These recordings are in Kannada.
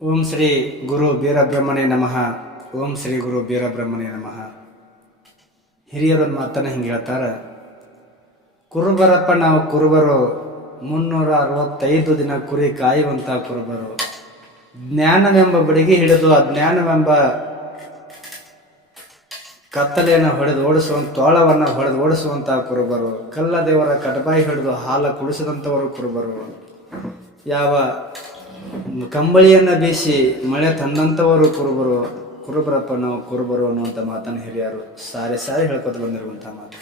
ಓಂ ಶ್ರೀ ಗುರು ಬೀರಬ್ರಹ್ಮಣೇ ನಮಃ. ಓಂ ಶ್ರೀ ಗುರು ಬೀರಬ್ರಹ್ಮಣೇ ನಮಃ. ಹಿರಿಯರೊಂದು ಮಾತನ್ನು ಹಿಂಗೆ ಹೇಳ್ತಾರೆ, ಕುರುಬರಪ್ಪ ನಾವು ಕುರುಬರು 365 ದಿನ ಕುರಿ ಕಾಯುವಂಥ ಕುರುಬರು. ಜ್ಞಾನವೆಂಬ ಬಡಿಗೆ ಹಿಡಿದು ಅಜ್ಞಾನವೆಂಬ ಕತ್ತಲೆಯನ್ನು ತೋಳವನ್ನು ಹೊಡೆದು ಓಡಿಸುವಂಥ ಕುರುಬರು. ಕಲ್ಲ ದೇವರ ಕಟಬಾಯಿ ಹಿಡಿದು ಹಾಲು ಕುಡಿಸಿದಂಥವರು ಕುರುಬರು. ಯಾವ ಕಂಬಳಿಯನ್ನು ಬೀಸಿ ಮಳೆ ತಂದಂಥವರು ಕುರುಬರಪ್ಪ ನಾವು ಕುರುಬರು ಅನ್ನುವಂಥ ಮಾತನ್ನು ಹಿರಿಯರು ಸಾರಿ ಹೇಳ್ಕೊತ ಬಂದಿರುವಂಥ ಮಾತು.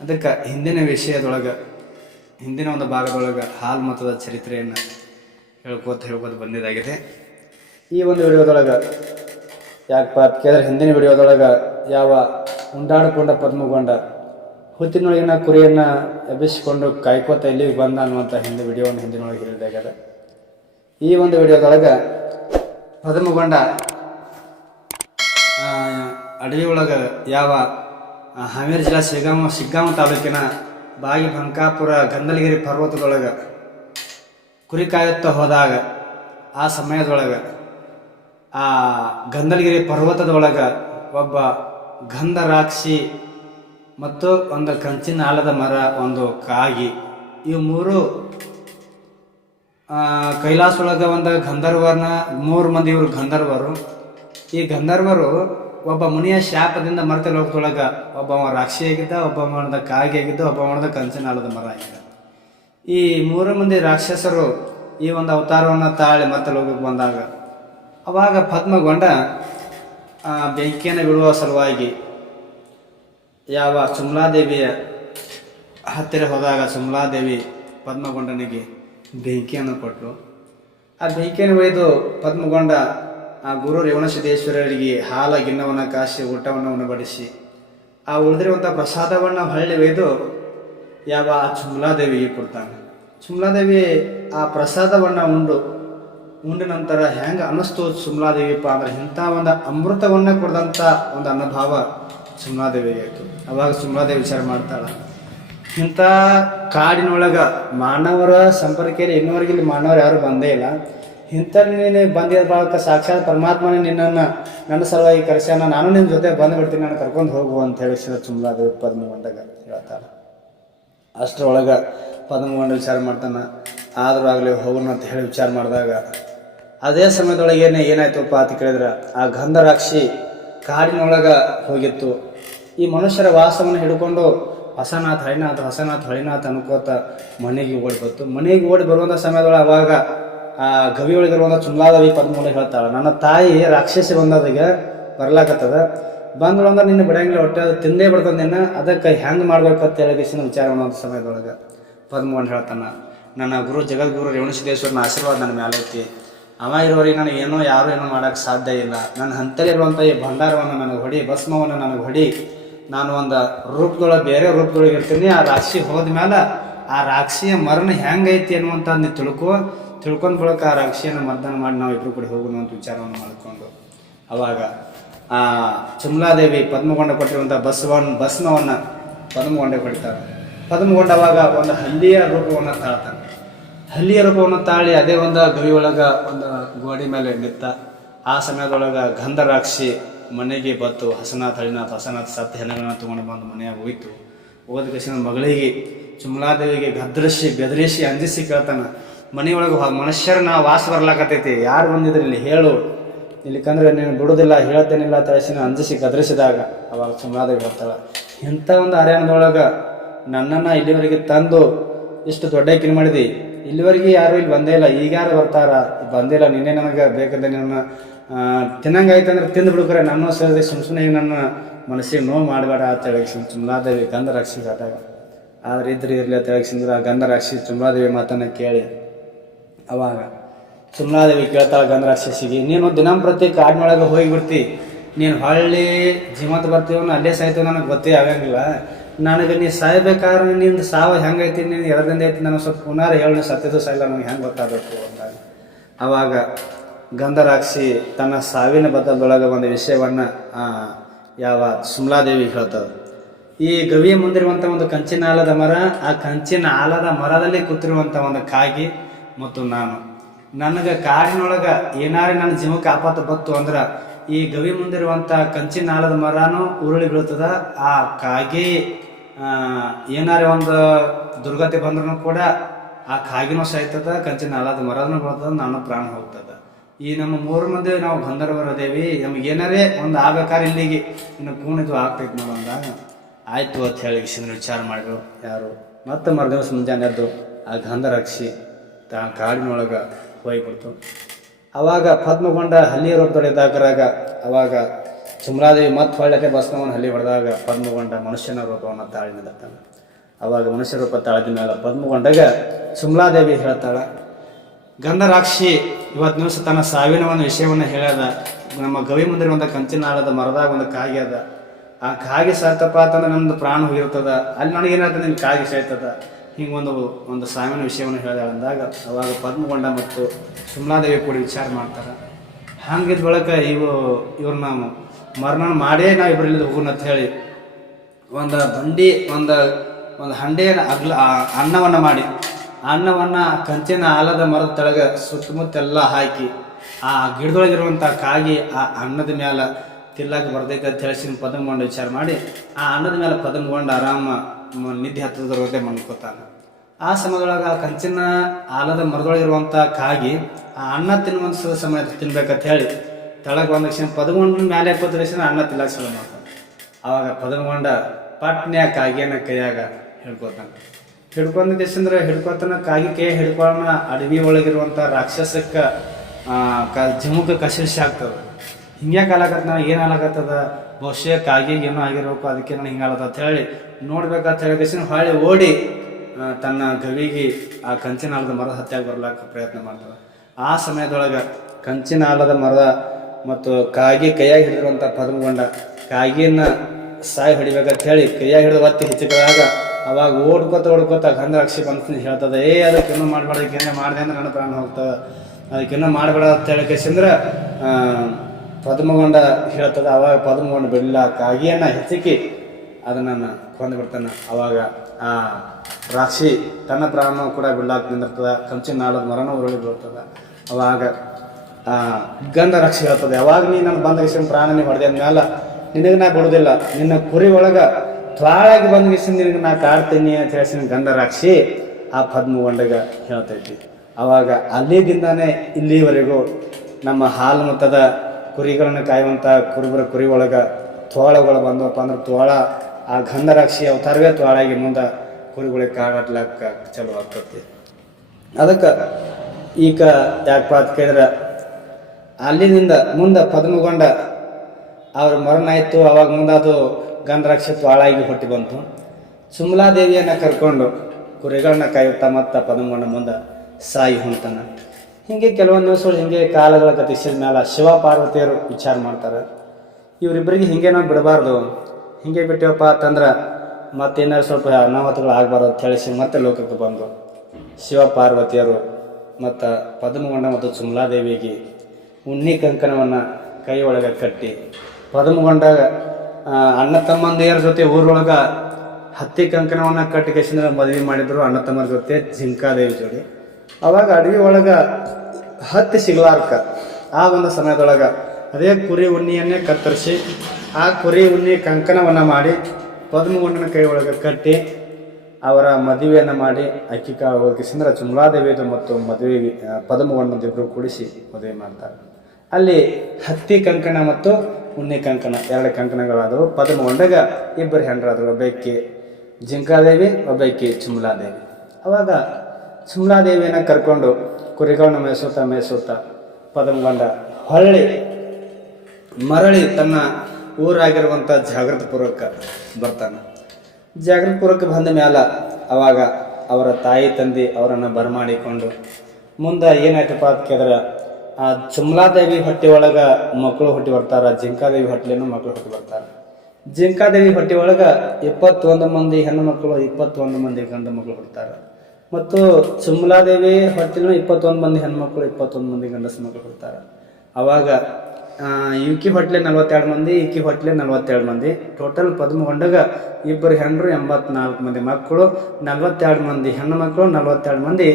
ಅದಕ್ಕೆ ಹಿಂದಿನ ವಿಷಯದೊಳಗೆ, ಹಿಂದಿನ ಒಂದು ಭಾಗದೊಳಗೆ ಹಾಲು ಮತದ ಚರಿತ್ರೆಯನ್ನು ಹೇಳ್ಕೊತ ಬಂದಿದ್ದಾಗಿದೆ. ಈ ಒಂದು ವಿಡಿಯೋದೊಳಗೆ ಯಾಕಪ್ಪ ಕೇಳಿದ್ರೆ, ಹಿಂದಿನ ವಿಡಿಯೋದೊಳಗೆ ಯಾವ ಉಂಡಾಡಿಕೊಂಡ ಪದ್ಮಗೊಂಡ ಹುತ್ತಿನೊಳಗಿನ ಕುರಿಯನ್ನು ಎಬ್ಬಿಸಿಕೊಂಡು ಕಾಯ್ಕೋತ ಇಲ್ಲಿಗೆ ಬಂದ ಅನ್ನುವಂಥ ಹಿಂದಿನೊಳಗೆ ಹೇಳಿದಾಗಿದೆ. ಈ ಒಂದು ವಿಡಿಯೋದೊಳಗೆ ಪದ್ಮಗೊಂಡ ಅಡವಿ ಒಳಗೆ ಯಾವ ಹಾವೇರಿ ಜಿಲ್ಲಾ ಶಿಗ್ಗಾಂವ ತಾಲೂಕಿನ ಬಾಗಿ ಬಂಕಾಪುರ ಗಂಧಲಗಿರಿ ಪರ್ವತದೊಳಗೆ ಕುರಿ ಕಾಯುತ್ತಾ ಹೋದಾಗ ಆ ಸಮಯದೊಳಗೆ ಆ ಗಂಧಲಗಿರಿ ಪರ್ವತದೊಳಗೆ ಒಬ್ಬ ಗಂಧರಾಕ್ಷಿ ಮತ್ತು ಒಂದು ಕಂಚಿನ ಆಲದ ಮರ, ಒಂದು ಕಾಗಿ, ಇವು ಮೂರು ಕೈಲಾಸ ಒಳಗೆ ಒಂದು ಗಂಧರ್ವನ 3 ಮಂದಿ ಇವರು ಗಂಧರ್ವರು. ಈ ಗಂಧರ್ವರು ಒಬ್ಬ ಮುನಿಯ ಶಾಪದಿಂದ ಮರ್ತ ಲೋಕದೊಳಗೆ ಒಬ್ಬ ರಾಕ್ಷಿ ಆಗಿದ್ದ, ಒಬ್ಬ ಕಾಗಿ ಆಗಿದ್ದ, ಒಬ್ಬ ಕಂಚಿನ ಆಲದ ಮರ ಆಗಿದ್ದ. ಈ 3 ಮಂದಿ ರಾಕ್ಷಸರು ಈ ಒಂದು ಅವತಾರವನ್ನು ತಾಳಿ ಮತ್ತೆ ಲೋಕಕ್ಕೆ ಬಂದಾಗ ಅವಾಗ ಪದ್ಮಗೊಂಡ ಬೆಂಕಿಯನ್ನು ಬಿಡುವ ಸಲುವಾಗಿ ಯಾವ ಸುಮ್ಲಾದೇವಿಯ ಹತ್ತಿರ ಹೋದಾಗ ಸುಮ್ಲಾದೇವಿ ಪದ್ಮಗೊಂಡನಿಗೆ ಬೆಂಕಿಯನ್ನು ಕೊಟ್ಟರು. ಆ ಬೆಂಕಿಯನ್ನು ಒಯ್ದು ಪದ್ಮಗೊಂಡ ಆ ಗುರು ರೇವಣಸಿದ್ದೇಶ್ವರರಿಗೆ ಹಾಲ ಗಿನ್ನವನ್ನು ಕಾಸಿ ಊಟವನ್ನು ಉಣಬಡಿಸಿ ಆ ಉಳಿದಿರುವಂಥ ಪ್ರಸಾದವನ್ನು ಹೊಳ್ಳಿ ಒಯ್ದು ಯಾವ ಆ ಸುಮ್ಲಾದೇವಿಗೆ ಕೊಡ್ತಾನೆ. ಸುಮ್ಲಾದೇವಿ ಆ ಪ್ರಸಾದವನ್ನು ಉಂಡ ನಂತರ ಹೆಂಗೆ ಅನ್ನಿಸ್ತು ಸುಮ್ಲಾದೇವಿಪ್ಪ ಅಂದ್ರೆ, ಇಂಥ ಒಂದು ಅಮೃತವನ್ನು ಕೊಡ್ದಂಥ ಒಂದು ಅನುಭವ ಸುಮ್ಲಾದೇವಿಗೆ ಆಯಿತು. ಅವಾಗ ಸುಮ್ಲಾದೇವಿ ವಿಚಾರ ಮಾಡ್ತಾಳೆ, ಇಂಥ ಕಾಡಿನೊಳಗೆ ಮಾನವರ ಸಂಪರ್ಕದಲ್ಲಿ ಇನ್ನೂವರೆಗೆ ಇಲ್ಲಿ ಮಾನವರು ಯಾರು ಬಂದೇ ಇಲ್ಲ. ಇಂಥ ನೀನು ಬಂದಿದ್ದ ಭಾಗಕ್ಕೆ ಸಾಕ್ಷಾತ್ ಪರಮಾತ್ಮನೇ ನಿನ್ನನ್ನು ನನ್ನ ಸಲುವಾಗಿ ಕರೆಸ್ಯಾನ, ನಾನು ನಿನ್ನ ಜೊತೆ ಬಂದುಬಿಡ್ತೀನಿ, ನಾನು ಕರ್ಕೊಂಡು ಹೋಗು ಅಂತ ಹೇಳಿ ಸುಮ್ಲಾದೇವಿ ಪದ್ಮಗೊಂಡಾಗ ಹೇಳ್ತಾಳೆ. ಅಷ್ಟರೊಳಗೆ ಪದ್ಮಗೊಂಡ ವಿಚಾರ ಮಾಡ್ತಾನೆ, ಆದರೂ ಆಗಲಿ ಹೋಗೋಣ ಅಂತ ಹೇಳಿ ವಿಚಾರ ಮಾಡಿದಾಗ ಅದೇ ಸಮಯದೊಳಗೆ ಏನಾಯ್ತಪ್ಪ ಅಂತ ಕೇಳಿದ್ರೆ, ಆ ಗಂಧರಾಕ್ಷಿ ಕಾಡಿನೊಳಗೆ ಹೋಗಿತ್ತು. ಈ ಮನುಷ್ಯರ ವಾಸವನ್ನು ಹಿಡ್ಕೊಂಡು ಹೊಸನಾಥ್ ಹಳಿನಾಥ್ ಅನ್ಕೋತ ಮನೆಗೆ ಓಡಿ ಬಂತು. ಮನೆಗೆ ಓಡಿ ಬರುವಂಥ ಸಮಯದೊಳಗೆ ಅವಾಗ ಆ ಗವಿಯೊಳಗಿರುವಂಥ ಸುಮ್ಲಾದೇವಿ ಪದ್ಮಗೊಂಡ ಹೇಳ್ತಾಳೆ, ನನ್ನ ತಾಯಿ ರಾಕ್ಷಸಿ ಬಂದದಿಗೆ ಬರ್ಲಾಕತ್ತದ, ಬಂದಳು ಅಂದ್ರೆ ನಿನ್ನ ಬಿಡಂಗಿಲ್ಲ, ಹೊಟ್ಟೆ ಅದು ತಿಂದೇ ಬಿಡ್ತದೆ ನಿನ್ನ, ಅದಕ್ಕೆ ಹೆಂಗೆ ಮಾಡ್ಬೇಕಂತ ಹೇಳಿಸಿನ ವಿಚಾರ ಮಾಡುವಂಥ ಸಮಯದೊಳಗೆ ಪದ್ಮಗೊಂಡ ಹೇಳ್ತಾನೆ, ನನ್ನ ಗುರು ಜಗದ್ಗುರು ರೇವಣಸಿದ್ದೇಶ್ವರನ ಆಶೀರ್ವಾದ ನನ್ನ ಮೇಲೆ ಐತಿ, ಅವ ಇರೋರಿಗೆ ನನಗೆ ಯಾರು ಏನೋ ಮಾಡೋಕ್ಕೆ ಸಾಧ್ಯ ಇಲ್ಲ. ನನ್ನ ಹಂತಲ್ಲಿರುವಂಥ ಈ ಭಂಡಾರವನ್ನು ನನಗೆ ಹೊಡಿ, ಭಸ್ಮವನ್ನು ನನಗೆ ಹೊಡಿ, ನಾನು ಒಂದು ಬೇರೆ ರೂಪದೊಳಗೆ ಇರ್ತೀನಿ. ಆ ರಾಕ್ಷಿ ಹೋದ ಮೇಲೆ ಆ ರಾಕ್ಷಿಯ ಮರಣ ಹೆಂಗೈತಿ ಅನ್ನುವಂಥದ್ದು ನೀವು ತಿಳ್ಕೊಂಡು ಬಳಕ ಆ ರಾಕ್ಷಿಯನ್ನು ಮರ್ದನ ಮಾಡಿ ನಾವು ಇಬ್ಬರು ಕೂಡ ಹೋಗೋಣ ಅಂತ ವಿಚಾರವನ್ನು ಮಾಡಿಕೊಂಡು ಅವಾಗ ಆ ಸುಮ್ಲಾದೇವಿ ಪದ್ಮಗೊಂಡ ಕೊಟ್ಟಿರುವಂಥ ಭಸ್ಮವನ್ನು ಪದ್ಮಗೊಂಡೆ ಕೊಡ್ತಾರೆ. ಪದ್ಮಗೊಂಡ ಅವಾಗ ಒಂದು ಹಲ್ಲಿಯ ರೂಪವನ್ನು ತಾಳ್ತಾನೆ. ಹಲ್ಲಿಯ ರೂಪವನ್ನು ತಾಳಿ ಅದೇ ಒಂದು ಗವಿ ಒಳಗೆ ಒಂದು ಗೋಡಿ ಮೇಲೆ ನಿಂತ. ಆ ಸಮಯದೊಳಗೆ ಗಂಧರಾಕ್ಷಿ ಮನೆಗೆ ಬತ್ತು. ಹಸನಾಥ್ ಸತ್ತ ಹೆಣಗಳನ್ನ ತೊಗೊಂಡು ಬಂದು ಮನೆಯಾಗ ಹೋಯ್ತು. ಹೋದ ಕೃಷ್ಣ ಮಗಳಿಗೆ ಸುಮ್ಲಾದೇವಿಗೆ ಬೆದರಿಸಿ ಅಂಜಿಸಿ ಕೇಳ್ತಾನೆ, ಮನೆಯೊಳಗೆ ಮನುಷ್ಯರ ನಾವು ವಾಸ ಬರ್ಲಾಕತ್ತೈತಿ, ಯಾರು ಬಂದಿದ್ರು ಇಲ್ಲಿ ಹೇಳು, ಇಲ್ಲಿಕಂದ್ರೆ ನೀನು ಬಿಡೋದಿಲ್ಲ, ಹೇಳ್ತೇನಿಲ್ಲ ತಳಿಸಿ ಅಂಜಿಸಿ ಗದರಿಸಿದಾಗ ಅವಾಗ ಸುಮ್ಲಾದೇವಿ ಹೇಳ್ತಾಳೆ, ಇಂಥ ಒಂದು ಅರಣ್ಯದೊಳಗೆ ನನ್ನನ್ನು ಇಲ್ಲಿವರೆಗೆ ತಂದು ಇಷ್ಟು ದೊಡ್ಡ ಕಿರಿ ಮಾಡಿದಿ, ಇಲ್ಲಿವರೆಗೆ ಯಾರು ಇಲ್ಲಿ ಬಂದೇ ಇಲ್ಲ, ಈಗ ಯಾರು ಬರ್ತಾರ, ಬಂದಿಲ್ಲ, ನಿನ್ನೆ ನನಗೆ ಬೇಕಾದ ನಿನ್ನ ತಿನ್ನಂಗಾಯ್ತು ಅಂದ್ರೆ ತಿಂದು ಬಿಡ್ಕರೆ, ನನ್ನ ಸೇರಿದೆ ಸುಮ್ಮನೆ ನನ್ನ ಮನಸ್ಸಿಗೆ ನೋವು ಮಾಡಬೇಡ ಅಂತ ಹೇಳಿ ಸುಮ್ಲಾದೇವಿ ಗಂಧರಾಕ್ಷಿ ಆದಾಗ, ಆದ್ರೆ ಇರಲಿ ಅಂತ ಹೇಳಿ ಗಂಧರಾಕ್ಷಿ ಸುಮ್ಲಾದೇವಿ ಮಾತನ್ನು ಕೇಳಿ ಅವಾಗ ಸುಮ್ಲಾದೇವಿ ಕೇಳ್ತಾಳೆ ಗಂಧರಾಕ್ಷಸಿಗೆ, ನೀನು ದಿನಂಪ್ರತಿ ಕಾಡಿನೊಳಗೆ ಹೋಗಿಬಿಡ್ತಿ, ನೀನು ಹೊಳ್ಳಿ ಜೀವಂತ ಬರ್ತೀವೋ ಅಲ್ಲೇ ಸಾಯ್ತೀವಿ ನನಗೆ ಗೊತ್ತೇ ಆಗಂಗಿಲ್ಲ, ನನಗೆ ನೀ ಸಾಯ್ಬೇಕಾದ್ರೆ ನಿಂದು ಸಾವು ಹೆಂಗೈತಿ, ನೀನು ಎರಡರಿಂದ ಐತಿ, ನನಗೆ ಸ್ವಲ್ಪ ಪುನಃ ಹೇಳಿ ಸತ್ಯದ ಸಾಯಿಲ್ಲ, ನನಗೆ ಹೆಂಗೆ ಗೊತ್ತಾಗಬೇಕು ಅಂದಾಗ ಅವಾಗ ಗಂಧರಾಕ್ಷಿ ತನ್ನ ಸಾವಿನ ಬದ್ದದೊಳಗೆ ಒಂದು ವಿಷಯವನ್ನು ಯಾವ ಸುಮ್ಲಾದೇವಿಗೆ ಹೇಳ್ತದೆ. ಈ ಗವಿಯ ಮುಂದಿರುವಂಥ ಒಂದು ಕಂಚಿನ ಆಲದ ಮರ, ಆ ಕಂಚಿನ ಆಲದ ಮರದಲ್ಲಿ ಕೂತಿರುವಂಥ ಒಂದು ಕಾಗಿ ಮತ್ತು ನಾನು ನನಗೆ ಕಾಡಿನೊಳಗೆ ಏನಾರೇ ನನ್ನ ಜೀವಕ್ಕೆ ಆಪತ್ತು ಬತ್ತು ಅಂದ್ರೆ ಈ ಗವಿ ಮುಂದಿರುವಂಥ ಕಂಚಿನ ಆಲದ ಮರನೂ ಉರುಳಿ ಬೀಳ್ತದ. ಆ ಕಾಗಿ ಏನಾರೇ ಒಂದು ದುರ್ಗತಿ ಬಂದ್ರೂ ಕೂಡ ಆ ಕಾಗಿನೂ ಸಾಯ್ತದ, ಕಂಚಿನ ಆಲದ ಮರನೂ ಬೀಳ್ತದ, ನಾನು ಪ್ರಾಣ ಹೋಗ್ತದ. ಈ ನಮ್ಮ 3 ಮಂದಿ ನಾವು ಗಂಧರ್ವರ ದೇವಿ, ನಮ್ಗೆ ಏನಾರೇ ಒಂದು ಆಗ್ಬೇಕಾದ್ರೆ ಇಲ್ಲಿಗೆ ಇನ್ನು ಕೂಣಿದು ಆಗ್ತೈತೆ ನೋಡು ಅಂದಾಗ ಆಯಿತು ಅಂತ ಹೇಳಿ ವಿಚಾರ ಮಾಡಿದ್ರು ಯಾರು. ಮತ್ತೆ ಮರುದಿವಸ ಮುಂಜಾನೆ ಎದ್ದು ಆ ಗಂಧರಕ್ಷಿ ಕಾಡಿನೊಳಗೆ ಹೋಗ್ಬಿಡ್ತು. ಅವಾಗ ಪದ್ಮಗೊಂಡ ಹಲ್ಲಿ ರೂಪದೊಡೆದಾಗರಾಗ ಅವಾಗ ಚುಮ್ರಾದೇವಿ ಮತ್ತೆ ಹೊಳ್ಳಕ್ಕೆ ಬಸ್ನವನ್ನ ಹಲ್ಲಿ ಹೊಡೆದಾಗ ಪದ್ಮಗೊಂಡ ಮನುಷ್ಯನ ರೂಪವನ್ನು ತಾಳಿ ನಿಲ್ಲತ್ತಾನೆ. ಅವಾಗ ಮನುಷ್ಯ ರೂಪ ತಾಳಿದ ಮೇಲೆ ಪದ್ಮಗೊಂಡಾಗ ಚುಮ್ಲಾದೇವಿ ಹೇಳ್ತಾಳೆ, ಗಂಧರಾಕ್ಷಿ ಇವತ್ತು ದಿವಸ ತನ್ನ ಸಾವಿನ ಒಂದು ವಿಷಯವನ್ನು ಹೇಳ್ಯದ. ನಮ್ಮ ಗವಿ ಮುಂದೆ ಒಂದು ಕಂಚಿನ ಆಲದ ಮರದಾಗ ಒಂದು ಕಾಗಿ ಅದ, ಆ ಕಾಗಿ ಸಾಯ್ತಪ್ಪ ಅಂತಂದ್ರೆ ನಮ್ಮದು ಪ್ರಾಣ ಹೋಗಿರ್ತದ, ಅಲ್ಲಿ ನನಗೇನಾಗ್ತದೆ ನಿನ್ನ ಕಾಗಿ ಸಾಯ್ತದ, ಹಿಂಗೆ ಒಂದು ಸಾವಿನ ವಿಷಯವನ್ನು ಹೇಳಿದ ಅಂದಾಗ ಅವಾಗ ಪದ್ಮಗೊಂಡ ಮತ್ತು ಸುಮ್ಲಾದೇವಿ ಕೂಡಿ ವಿಚಾರ ಮಾಡ್ತಾರೆ. ಹಂಗಿದ ಬಳಿಕ ಇವ್ರನ್ನ ಮರಣ ಮಾಡೇ ನಾವು ಇಬ್ಬರಲ್ಲಿ ಹೋಗೋಣ ಅಂತ ಹೇಳಿ ಒಂದು ಬಂಡಿ ಒಂದು ಹಂಡೆಯನ್ನು ಅನ್ನವನ್ನು ಮಾಡಿ ಅನ್ನವನ್ನು ಕಂಚಿನ ಆಲದ ಮರದ ತೆಳಗೆ ಸುತ್ತಮುತ್ತೆಲ್ಲ ಹಾಕಿ ಆ ಗಿಡದೊಳಗಿರುವಂಥ ಕಾಗಿ ಆ ಅನ್ನದ ಮೇಲೆ ತಿರ್ಲಾಕ ಬರ್ತೈತೆ ಅಂತ ಹೇಳಿ ಪದ್ಮಗೊಂಡ ವಿಚಾರ ಮಾಡಿ ಆ ಅನ್ನದ ಮೇಲೆ ಪದ್ಮಗೊಂಡ ಆರಾಮ ನಿದ್ದೆ ಹತ್ತದ್ರೊಳಗೆ ಮನ್ಕೋತಾನೆ. ಆ ಸಮಯದೊಳಗೆ ಆ ಕಂಚಿನ ಆಲದ ಮರದೊಳಗಿರುವಂಥ ಕಾಗಿ ಆ ಅನ್ನ ತಿನ್ನುವಂಥ ಸಮಯ ತಿನ್ಬೇಕಂತ ಹೇಳಿ ತೆಳಗೆ ಒಂದು ಕ್ಷಣ ಪದ್ಮಗೊಂಡ ಮೇಲೆ 20 ಲಕ್ಷ ಅನ್ನ ತಿನ್ನಕ್ಕೆ ಶುರು ಮಾಡ್ತಾನೆ. ಆವಾಗ ಪದ್ಮಗೊಂಡ ಪಟ್ನ್ಯಾ ಕಾಗಿಯನ್ನ ಕೈಯಾಗ ಹಿಡ್ಕೊಂಡಿದ್ದಂದ್ರೆ ಹಿಡ್ಕೊತಾನ ಕಾಗಿ ಕೈ ಹಿಡ್ಕೊಳ್ಳೋಣ ಅಡವಿ ಒಳಗಿರುವಂಥ ರಾಕ್ಷಸಕ್ಕೆ ಜಮುಖ ಕಶಿರ್ಷಿ ಆಗ್ತದೆ. ಹಿಂಗೆ ಕಾಲಾಗತ್ತ ನನಗೆ ಏನು ಆಲಾಗತ್ತದ, ಬಹುಶಃ ಕಾಗಿಗೆ ಏನೋ ಆಗಿರ್ಬೇಕು, ಅದಕ್ಕೆ ನಾನು ಹಿಂಗೆ ಆಲತ್ತ ಅಂತ ಹೇಳಿ ನೋಡ್ಬೇಕಂತ ಹೇಳಿ ಹೊಳ್ಳಿ ಓಡಿ ತನ್ನ ಗವಿಗೆ ಆ ಕಂಚಿನ ಆಲದ ಮರದ ಹತ್ಯಾಗ ಬರ್ಲಾಕ ಪ್ರಯತ್ನ ಮಾಡ್ತದೆ. ಆ ಸಮಯದೊಳಗೆ ಕಂಚಿನ ಆಲದ ಮರದ ಮತ್ತು ಕಾಗಿ ಕೈಯಾಗಿ ಹಿಡಿದಿರುವಂಥ ಪದ್ಮಗೊಂಡ ಕಾಗಿನ ಸಾಯಿ ಹೊಡಿಬೇಕಂತ ಹೇಳಿ ಕೈಯಾಗಿ ಹಿಡಿದು ಒತ್ತಿ ಹೆಚ್ಚಿದಾಗ ಅವಾಗ ಓಡ್ಕೋತ ಗಂಧರಾಕ್ಷಿ ಬಂದು ಹೇಳ್ತದೆ, ಅದಕ್ಕೇನೋ ಮಾಡಬೇಡ, ಅದಕ್ಕೇನೋ ಮಾಡಿದೆ ಅಂದ್ರೆ ನನ್ನ ಪ್ರಾಣ ಹೋಗ್ತದೆ, ಅದಕ್ಕೇನೋ ಮಾಡಬೇಡ ಅಂತ ಹೇಳಿಕೆಸಂದ್ರೆ ಪದ್ಮಗೊಂಡ ಹೇಳ್ತದೆ. ಅವಾಗ ಪದ್ಮಗೊಂಡ ಬಿಡಲಿಲ್ಲ, ಕಾಗಿಯನ್ನು ಹೆಚ್ಚಿಕ್ಕಿ ಅದನ್ನು ಕೊಂದು ಬಿಡ್ತಾನೆ. ಅವಾಗ ಆ ರಾಕ್ಷಿ ತನ್ನ ಪ್ರಾಣ ಕೂಡ ಬಿಡ್ಲಾಕ ನಿಂದಿರ್ತದೆ, ಕಂಚಿನ ಆಲದ ಮರನ ಉರುಳಿ ಬೀಳ್ತದೆ. ಅವಾಗ ಗಂಧರಾಕ್ಷಿ ಹೇಳ್ತದೆ, ಯಾವಾಗ ನೀ ನನ್ನ ಬಂದ ಪ್ರಾಣ ನೀವು ಹೊಡೆದ ಅಂದಮೇಲೆ ನಿನಗೆ ನಾ ಬಿಡೋದಿಲ್ಲ, ನಿನ್ನ ಕುರಿ ಒಳಗೆ ತ್ವಾಳಾಗಿ ಬಂದ ನಿನಗೆ ನಾ ಕಾಡ್ತೀನಿ ಅಂತ ಹೇಳಿ ಗಂಧರಾಕ್ಷಿ ಆ ಪದ್ಮಗೊಂಡಗ ಹೇಳ್ತೈತಿ. ಅವಾಗ ಅಲ್ಲಿದಿಂದಾನೇ ಇಲ್ಲಿವರೆಗೂ ನಮ್ಮ ಹಾಲು ಮತದ ಕುರಿಗಳನ್ನು ಕಾಯುವಂಥ ಕುರುಬರ ಕುರಿ ಒಳಗೆ ತೋಳಗಳು ಬಂದವಪ್ಪ ಅಂದ್ರೆ ತೋಳ ಆ ಗಂಧರಾಕ್ಷಿ ಅವತಾರವೇ ತೋಳಾಗಿ ಮುಂದೆ ಕುರಿಗಳಿಗೆ ಕಾಡಾಡ್ಲಕ್ಕ ಚಲೋ ಆಗ್ತತಿ. ಅದಕ್ಕೆ ಈಗ ಯಾಕಪ್ಪ ಅಂತ ಕೇಳಿದ್ರೆ ಅಲ್ಲಿನಿಂದ ಮುಂದೆ ಪದ್ಮಗೊಂಡ ಅವ್ರ ಮರಣ ಆಯಿತು. ಅವಾಗ ಮುಂದೆ ಅದು ಗಂಧರಾಕ್ಷಿ ತೋಳಾಗಿ ಹುಟ್ಟಿ ಬಂತು. ಸುಮ್ಲಾದೇವಿಯನ್ನು ಕರ್ಕೊಂಡು ಕುರಿಗಳನ್ನ ಕಾಯುತ್ತಾ ಮತ್ತು ಪದ್ಮಗೊಂಡ ಮುಂದೆ ಸಾಯಿ ಹೊಂತಾನೆ. ಹೀಗೆ ಕೆಲವೊಂದು ದಿವಸಗಳು ಹಿಂಗೆ ಕಾಲಗಳ ಗತಿಸಿದ ಮೇಲೆ ಶಿವ ಪಾರ್ವತಿಯರು ವಿಚಾರ ಮಾಡ್ತಾರೆ, ಇವರಿಬ್ಬರಿಗೆ ಹಿಂಗೆ ನಾವು ಬಿಡಬಾರ್ದು, ಹಿಂಗೆ ಬಿಟ್ಟಿವಪ್ಪ ಅಂತಂದ್ರೆ ಮತ್ತೇನಾದ್ರು ಸ್ವಲ್ಪ ಅನಾಹುತಗಳು ಆಗಬಾರ್ದು ಅಂತ ಹೇಳಿಸಿ ಮತ್ತೆ ಲೋಕಕ್ಕೆ ಬಂದು ಶಿವ ಪಾರ್ವತಿಯರು ಮತ್ತು ಪದ್ಮಗೊಂಡ ಮತ್ತು ಸುಮ್ಲಾದೇವಿಗೆ ಉಣ್ಣಿ ಕಂಕಣವನ್ನು ಕೈ ಒಳಗೆ ಕಟ್ಟಿ ಪದ್ಮಗೊಂಡಾಗ ಅಣ್ಣ ತಮ್ಮಂದಿರ ಜೊತೆ ಊರೊಳಗೆ ಹತ್ತಿ ಕಂಕಣವನ್ನು ಕಟ್ಟಿ ಕೇಸಿಂದ ಮದುವೆ ಮಾಡಿದ್ರು ಅಣ್ಣ ತಮ್ಮರ ಜೊತೆ ಜಿಂಕಾದೇವಿ ಜೋಡಿ. ಅವಾಗ ಅಡವಿ ಒಳಗೆ ಹತ್ತಿ ಸಿಗ್ಲಾರ್ಕ ಆ ಒಂದು ಸಮಯದೊಳಗೆ ಅದೇ ಕುರಿ ಉಣ್ಣಿಯನ್ನೇ ಕತ್ತರಿಸಿ ಆ ಕುರಿ ಉಣ್ಣಿ ಕಂಕಣವನ್ನು ಮಾಡಿ ಪದ್ಮಗೊಂಡನ ಕೈ ಒಳಗೆ ಕಟ್ಟಿ ಅವರ ಮದುವೆಯನ್ನು ಮಾಡಿ ಅಕ್ಕಿ ಕಾಳು ಹೋಗಿಸಿಂದ್ರೆ ಚುಮ್ಲಾದೇವಿದು ಮತ್ತು ಮದುವೆಗೆ ಪದ್ಮಗೊಂಡದಿಬ್ಬರು ಕೂಡಿಸಿ ಮದುವೆ ಮಾಡ್ತಾರೆ. ಅಲ್ಲಿ ಹತ್ತಿ ಕಂಕಣ ಮತ್ತು ಉಣ್ಣಿ ಕಂಕಣ 2 ಕಂಕಣಗಳಾದವು. ಪದ್ಮಗೊಂಡಾಗ 2 ಹೆಂಡ್ರಾದರು, ಒಬ್ಬಾಕಿ ಜಿಂಕಾದೇವಿ, ಒಬ್ಬಾಕಿ ಚುಮ್ಲಾದೇವಿ. ಅವಾಗ ಚುಮ್ಲಾದೇವಿಯನ್ನು ಕರ್ಕೊಂಡು ಕುರಿಗಳನ್ನ ಮೇಯಿಸುತ್ತಾ ಪದ್ಮಗೊಂಡ ಮರಳಿ ತನ್ನ ಊರಾಗಿರುವಂಥ ಜಾಗೃತಪುರಕ್ಕೆ ಬರ್ತಾನೆ. ಜಾಗೃತಪುರಕ್ಕೆ ಬಂದ ಮೇಲೆ ಅವಾಗ ಅವರ ತಾಯಿ ತಂದೆ ಅವರನ್ನು ಬರಮಾಡಿಕೊಂಡು ಮುಂದೆ ಏನಾಯ್ತಪ್ಪ ಅಂತ ಕೇಳಿದ್ರೆ ಆ ಚುಮ್ಲಾದೇವಿ ಹೊಟ್ಟೆ ಒಳಗೆ ಮಕ್ಕಳು ಹುಟ್ಟಿ ಬರ್ತಾರೆ, ಜಿಂಕಾದೇವಿ ಹೊಟ್ಟೆಲೇನು ಮಕ್ಕಳು ಹುಟ್ಟಿ ಬರ್ತಾರೆ. ಜಿಂಕಾದೇವಿ ಹೊಟ್ಟೆ ಒಳಗೆ 21 ಮಂದಿ ಹೆಣ್ಣು ಮಕ್ಕಳು, 21 ಮಂದಿ ಗಂಡು ಮಕ್ಕಳು ಹುಡ್ತಾರೆ. ಮತ್ತು ಚುಮ್ಲಾದೇವಿ ಹೊಟ್ಟೆಲೂ 21 ಮಂದಿ ಹೆಣ್ಮಕ್ಳು, 21 ಮಂದಿ ಗಂಡಸು ಮಕ್ಕಳು ಹುಡ್ತಾರೆ. ಅವಾಗ ಈಕಿ ಹೊಟ್ಲೆ 42 ಮಂದಿ, ಈಕಿ ಹೊಟ್ಲೆ 42 ಮಂದಿ, ಟೋಟಲ್ ಪದ್ಮಗೊಂಡಾಗ 2 ಹೆಣ್ಣರು 84 ಮಂದಿ ಮಕ್ಕಳು, 42 ಮಂದಿ ಹೆಣ್ಣು ಮಕ್ಕಳು, 42 ಮಂದಿ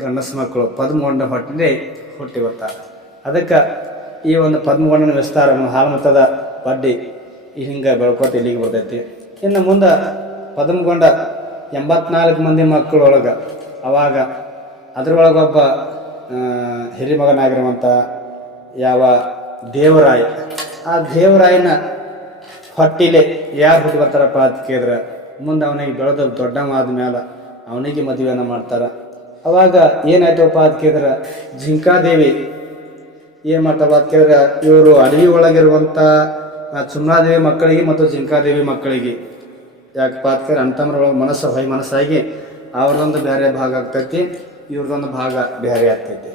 ಗಂಡಸು ಮಕ್ಕಳು ಪದ್ಮಗೊಂಡ ಹೊಟ್ಟೆ ಹುಟ್ಟಿ ಬರ್ತಾರೆ. ಅದಕ್ಕೆ ಈ ಒಂದು ಪದ್ಮಗೊಂಡನ ವಿಸ್ತಾರ ಹಾಲುಮತದ ಬಡ್ಡಿ ಹಿಂಗೆ ಬೆಳ್ಕೊತ ಇಲ್ಲಿಗೆ ಬರ್ತೈತಿ. ಇನ್ನು ಮುಂದೆ ಪದ್ಮಗೊಂಡ 84 ಮಂದಿ ಮಕ್ಕಳೊಳಗೆ ಅವಾಗ ಅದ್ರೊಳಗೊಬ್ಬ ಹಿರಿಮಗನಾಗಿರುವಂಥ ಯಾವ ದೇವರಾಯ, ಆ ದೇವರಾಯನ ಹೊಟ್ಟಿಲೆ ಯಾರು ಹುಟ್ಟಿ ಬರ್ತಾರಪ್ಪ ಅಂತ ಕೇಳಿದ್ರೆ ಮುಂದೆ ಅವನಿಗೆ ಬೆಳೆದು ದೊಡ್ಡವಾದ ಮೇಲೆ ಅವನಿಗೆ ಮದುವೆಯನ್ನು ಮಾಡ್ತಾರೆ. ಅವಾಗ ಏನಾಯ್ತಪ್ಪ ಅಂತ ಕೇಳಿದ್ರೆ ಜಿಂಕಾದೇವಿ ಏನು ಮಾಡ್ತಪ್ಪ ಅಂತ ಕೇಳಿದ್ರೆ ಇವರು ಅಡವಿ ಒಳಗಿರುವಂಥ ಚುಮ್ನಾದೇವಿ ಮಕ್ಕಳಿಗೆ ಮತ್ತು ಜಿಂಕಾದೇವಿ ಮಕ್ಕಳಿಗೆ ಯಾಕಪ್ಪ ಅಂತ ಕೇಳಿದ್ರೆ ಅಣ್ತಮ್ಮರೊಳಗೆ ಮನಸ್ಸಾಗಿ ಅವ್ರದ್ದೊಂದು ಬೇರೆ ಭಾಗ ಆಗ್ತೈತಿ, ಇವ್ರದ್ದೊಂದು ಭಾಗ ಬೇರೆ ಆಗ್ತೈತಿ.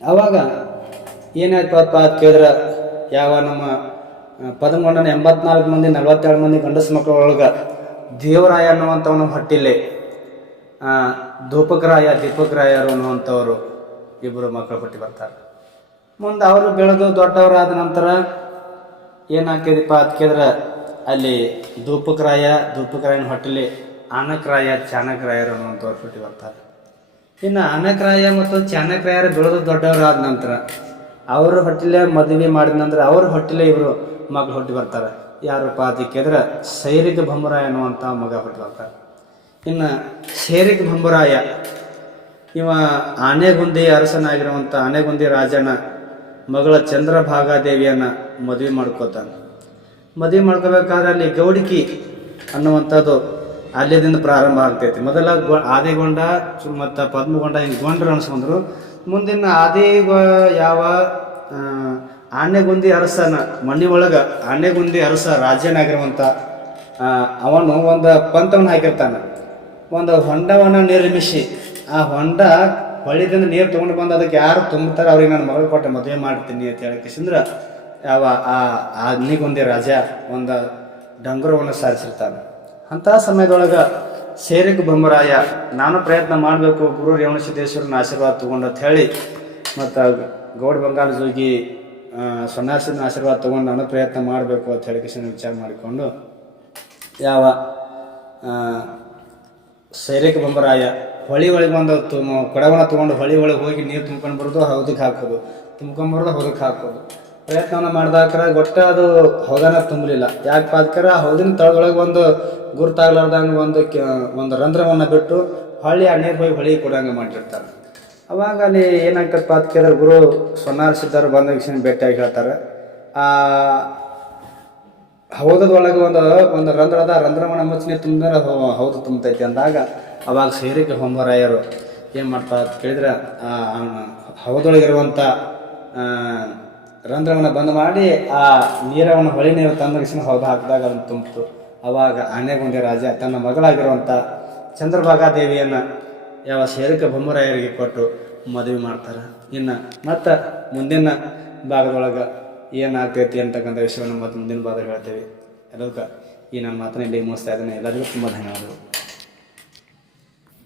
ಆವಾಗ ಏನಾಯ್ತಪ್ಪ ಅಂತ ಕೇಳಿದ್ರೆ ಯಾವ ನಮ್ಮ ಪದ್ಮಗೊಂಡನ 84 ಮಂದಿ 47 ಮಂದಿ ಗಂಡಸು ಮಕ್ಕಳೊಳಗೆ ದೇವರಾಯ ಅನ್ನುವಂಥವನು ಹೊಟ್ಟಿಲೆ ದೀಪಕರಾಯರು ಅನ್ನುವಂಥವರು ಇಬ್ಬರು ಮಕ್ಕಳು ಹುಟ್ಟಿ ಬರ್ತಾರೆ. ಮುಂದೆ ಅವರು ಬೆಳೆದು ದೊಡ್ಡವರಾದ ನಂತರ ಏನಾಗ್ತಿದೆಪ್ಪ ಅಂತ ಕೇಳಿದ್ರೆ ಅಲ್ಲಿ ಧೂಪಕರಾಯನ ಹೊಟ್ಟೆಲಿ ಚಾಣಕ್ರಾಯರು ಅನ್ನುವಂಥವ್ರು ಹುಟ್ಟಿ ಬರ್ತಾರೆ. ಇನ್ನು ಆನಕ್ರಾಯ ಮತ್ತು ಚಾಣಕ್ರಾಯರು ಬೆಳೆದು ದೊಡ್ಡವರಾದ ನಂತರ ಅವ್ರ ಹೊಟ್ಟೆಲೆ ಮದುವೆ ಮಾಡಿದ ನಂತರ ಅವ್ರ ಹೊಟ್ಟೆಲೆ ಇವರು ಮಗಳು ಹುಟ್ಟಿ ಬರ್ತಾರೆ. ಯಾರಪ್ಪ ಅಂತ ಕೇಳಿದ್ರೆ ಸೈರಿಕ ಭಂಬರಾಯ ಅನ್ನುವಂಥ ಮಗ ಹುಟ್ಟಿ ಬರ್ತಾರೆ. ಇನ್ನು ಸೈರಿಕ ಭಂಬರಾಯ ಇವ ಆನೆಗುಂದಿ ಅರಸನಾಗಿರುವಂಥ ಆನೆಗುಂದಿ ರಾಜನ ಮಗಳ ಚಂದ್ರಭಾಗಾದೇವಿಯನ್ನು ಮದುವೆ ಮಾಡ್ಕೋತಾನೆ. ಮದುವೆ ಮಾಡ್ಕೋಬೇಕಾದ್ರೆ ಅಲ್ಲಿ ಗೌಡಿಕಿ ಅನ್ನುವಂಥದ್ದು ಅಲ್ಯದಿಂದ ಪ್ರಾರಂಭ ಆಗ್ತೈತಿ. ಮೊದಲ ಆದಿಗೊಂಡ ಮತ್ತು ಪದ್ಮಗೊಂಡ ಹಿಂಗೆ ಗೊಂಡ್ರು ಅನ್ಸ್ಕೊಂಡ್ರು. ಮುಂದಿನ ಯಾವ ಆನೆಗುಂದಿ ಅರಸನ ಮಣ್ಣಿ ಒಳಗೆ ಆನೆಗುಂದಿ ಅರಸ ರಾಜ್ಯನಾಗಿರುವಂಥ ಅವನು ಒಂದು ಪಂಥವನ್ನು ಹಾಕಿರ್ತಾನೆ. ಒಂದು ಹೊಂಡವನ್ನು ನಿರ್ಮಿಸಿ ಆ ಹೊಂಡ ಹೊಳಿದಿಂದ ನೀರು ತೊಗೊಂಡು ಬಂದು ಅದಕ್ಕೆ ಯಾರು ತುಂಬ್ತಾರೆ ಅವ್ರಿಗೆ ನಾನು ಮಗಳು ಕೊಟ್ಟು ಮದುವೆ ಮಾಡ್ತೀನಿ ಅಂತ ಹೇಳಿಕೆಸಿಂದ್ರೆ ಯಾವ ಆನೆಗುಂದಿ ರಾಜ ಒಂದು ಡಂಗುರವನ್ನು ಸಾರಿಸಿರ್ತಾನೆ. ಅಂಥ ಸಮಯದೊಳಗೆ ಸೈರಿಕ ಭಂಬರಾಯ ನಾನು ಪ್ರಯತ್ನ ಮಾಡಬೇಕು ಗುರು ರೇವಣಸಿದ್ದೇಶ್ವರನ ಆಶೀರ್ವಾದ ತೊಗೊಂಡು ಅಂತ ಹೇಳಿ ಮತ್ತು ಗೌಡ ಬಂಗಾರ ಜೋಗಿ ಸನ್ಯಾಸಿನ ಆಶೀರ್ವಾದ ತೊಗೊಂಡು ನಾನು ಪ್ರಯತ್ನ ಮಾಡಬೇಕು ಅಂತ ಹೇಳಿ ವಿಚಾರ ಮಾಡಿಕೊಂಡು ಯಾವ ಸೈರಿಕ ಭಂಬರಾಯ ಹೊಳಿ ಒಳಗೆ ಒಂದು ಕೊಡವನ್ನ ತೊಗೊಂಡು ಹೊಳಿ ಒಳಗೆ ಹೋಗಿ ನೀರು ತುಂಬ್ಕೊಂಡು ಬರೋದು ಹೌದಕ್ಕೆ ಹಾಕೋದು, ತುಂಬ್ಕೊಂಬರೋದು ಹೌದಕ್ಕೆ ಹಾಕೋದು ಪ್ರಯತ್ನವನ್ನು ಮಾಡಿದಾಕ್ರ ಒಟ್ಟು ಅದು ಹೌದನ ತುಂಬಲಿಲ್ಲ. ಯಾಕಪ್ಪ ಅದಕ್ಕೆ ಹೌದಿನ ತಳದೊಳಗೆ ಒಂದು ಗುರುತಾಗ್ಲಾರ್ದಂಗೆ ಒಂದು ರಂಧ್ರವನ್ನು ಬಿಟ್ಟು ಹೊಳ್ಳಿ ಆ ನೀರು ಹೋಗಿ ಹೊಳಿಗೆ ಕೊಡಂಗೆ ಮಾಡಿರ್ತಾರೆ. ಅವಾಗ ಅಲ್ಲಿ ಏನಾಗ್ತಪ್ಪ ಅಂತ ಕೇಳಿದ್ರೆ ಗುರು ಸೊನ್ನಾರ ಸಿದ್ಧರು ಬಂದ ವಿಷಯ ಭೇಟಿಯಾಗಿ ಹೇಳ್ತಾರೆ, ಆ ಹೌದದೊಳಗೆ ಒಂದು ರಂಧ್ರ ಅದ, ರಂಧ್ರವನ್ನು ಮುಚ್ಚಿ ನೀರು ತುಂಬಿದ್ರೆ ಹೌದು ತುಂಬತೈತಿ ಅಂದಾಗ ಅವಾಗ ಸೈರಿಕ ಭಂಬರಾಯರು ಏನು ಮಾಡ್ತಾರೆ ಅಂತ ಕೇಳಿದ್ರೆ ಹೌದೊಳಗಿರುವಂಥ ರಂಧ್ರವನ್ನು ಬಂದ್ ಮಾಡಿ ಆ ನೀರವನ್ನು ಹೊಳಿ ನೀರು ತಂದ ಹೌದು ಹಾಕಿದಾಗ ಅದನ್ನು ತುಂಬಿತು. ಅವಾಗ ಆನೆಗುಂದಿ ರಾಜ ತನ್ನ ಮಗಳಾಗಿರುವಂಥ ಚಂದ್ರಭಾಗಾದೇವಿಯನ್ನು ಯಾವ ಸೈರಿಕ ಭಂಬರಾಯರಿಗೆ ಕೊಟ್ಟು ಮದುವೆ ಮಾಡ್ತಾರೆ. ಇನ್ನು ಮತ್ತು ಮುಂದಿನ ಭಾಗದೊಳಗೆ ಏನಾಗ್ತೈತಿ ಅಂತಕ್ಕಂಥ ವಿಷಯವನ್ನು ಮತ್ತು ಮುಂದಿನ ಭಾಗ ಹೇಳ್ತೇವೆ. ಎಲ್ಲದಕ್ಕೆ ಈ ನನ್ನ ಮಾತನ್ನ ಇಲ್ಲಿ ಮುಗಿಸ್ತಾ ಇದ್ದೇನೆ. ಎಲ್ಲರಿಗೂ ತುಂಬ ಧನ್ಯವಾದಗಳು.